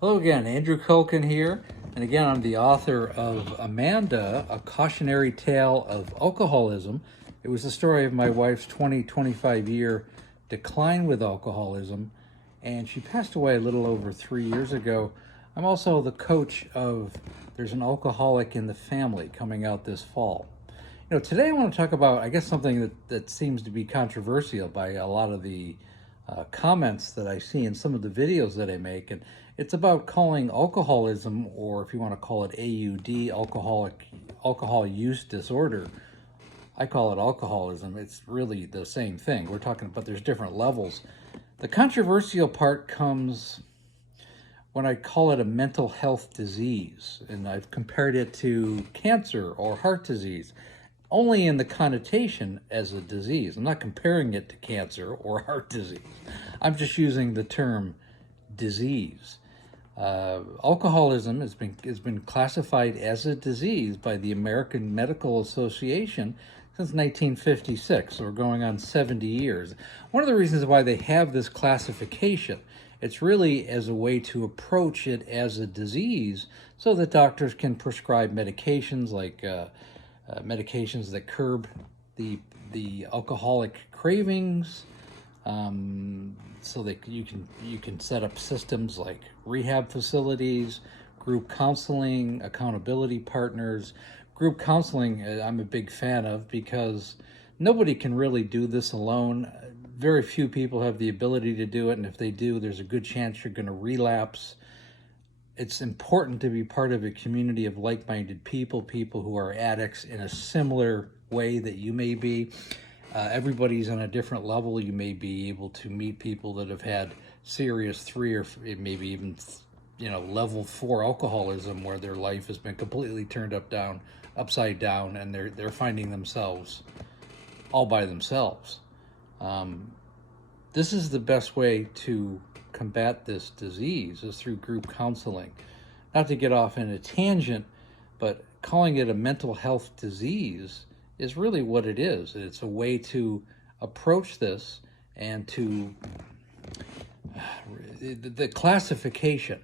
Hello again, Andrew Culkin here, and again I'm the author of Amanda, A Cautionary Tale of Alcoholism. It was the story of my wife's 25 year decline with alcoholism, and she passed away a little over 3 years ago. I'm also the coach of There's an Alcoholic in the Family coming out this fall. Today I want to talk about, I guess, something that seems to be controversial by a lot of the comments that I see in some of the videos that I make, and it's about calling alcoholism, or if you want to call it AUD, alcohol use disorder. I call it alcoholism. It's really the same thing. We're talking about there's different levels. The controversial part comes when I call it a mental health disease, and I've compared it to cancer or heart disease, only in the connotation as a disease. I'm not comparing it to cancer or heart disease. I'm just using the term disease. Alcoholism has been classified as a disease by the American Medical Association since 1956, so we're going on 70 years. One of the reasons why they have this classification, it's really as a way to approach it as a disease so that doctors can prescribe medications like medications that curb the alcoholic cravings, so that you can set up systems like rehab facilities, group counseling, accountability partners. Group counseling, I'm a big fan of, because nobody can really do this alone. Very few people have the ability to do it, and if they do, there's a good chance you're going to relapse. It's important to be part of a community of like-minded people who are addicts in a similar way that you may be. Everybody's on a different level. You may be able to meet people that have had serious 3 or maybe even level 4 alcoholism, where their life has been completely turned upside down, and they're finding themselves all by themselves. This is the best way to combat this disease, is through group counseling. Not to get off in a tangent, but calling it a mental health disease is really what it is. It's a way to approach this, and to the classification,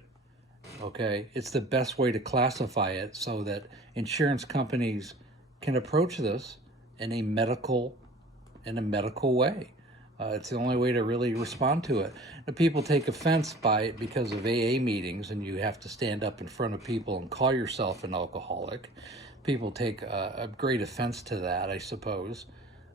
okay? It's the best way to classify it so that insurance companies can approach this in a medical way. It's the only way to really respond to it. And people take offense by it because of AA meetings, and you have to stand up in front of people and call yourself an alcoholic. People take a great offense to that, I suppose.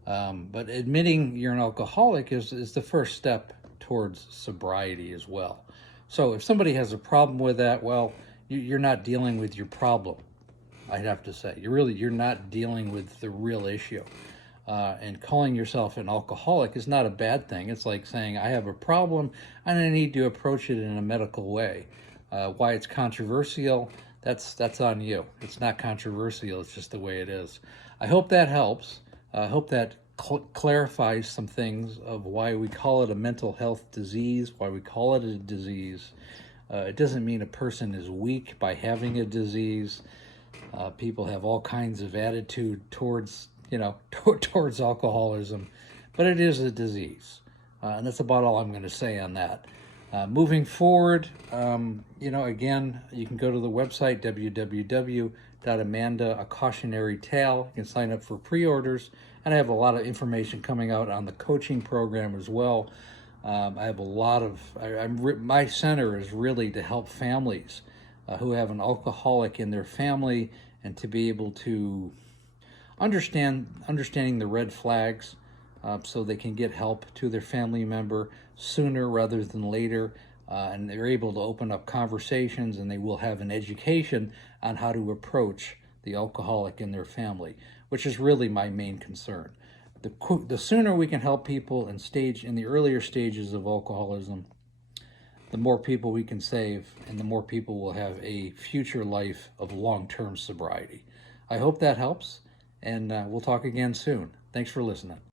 But admitting you're an alcoholic is the first step towards sobriety as well. So if somebody has a problem with that, well, you're not dealing with your problem, I'd have to say. You're not dealing with the real issue. And calling yourself an alcoholic is not a bad thing. It's like saying, I have a problem and I need to approach it in a medical way. Why it's controversial, that's on you. It's not controversial, it's just the way it is. I hope that helps. I hope that clarifies some things of why we call it a mental health disease, why we call it a disease. It doesn't mean a person is weak by having a disease. People have all kinds of attitude towards towards alcoholism, but it is a disease. And that's about all I'm going to say on that. Moving forward, again, you can go to the website, www.amanda, A Cautionary Tale. You can sign up for pre-orders, and I have a lot of information coming out on the coaching program as well. I have a lot of, my center is really to help families who have an alcoholic in their family, and to be able to understanding the red flags, so they can get help to their family member sooner rather than later, and they're able to open up conversations, and they will have an education on how to approach the alcoholic in their family, which is really my main concern. The sooner we can help people in the earlier stages of alcoholism, the more people we can save, and the more people will have a future life of long-term sobriety. I hope that helps, and we'll talk again soon. Thanks for listening.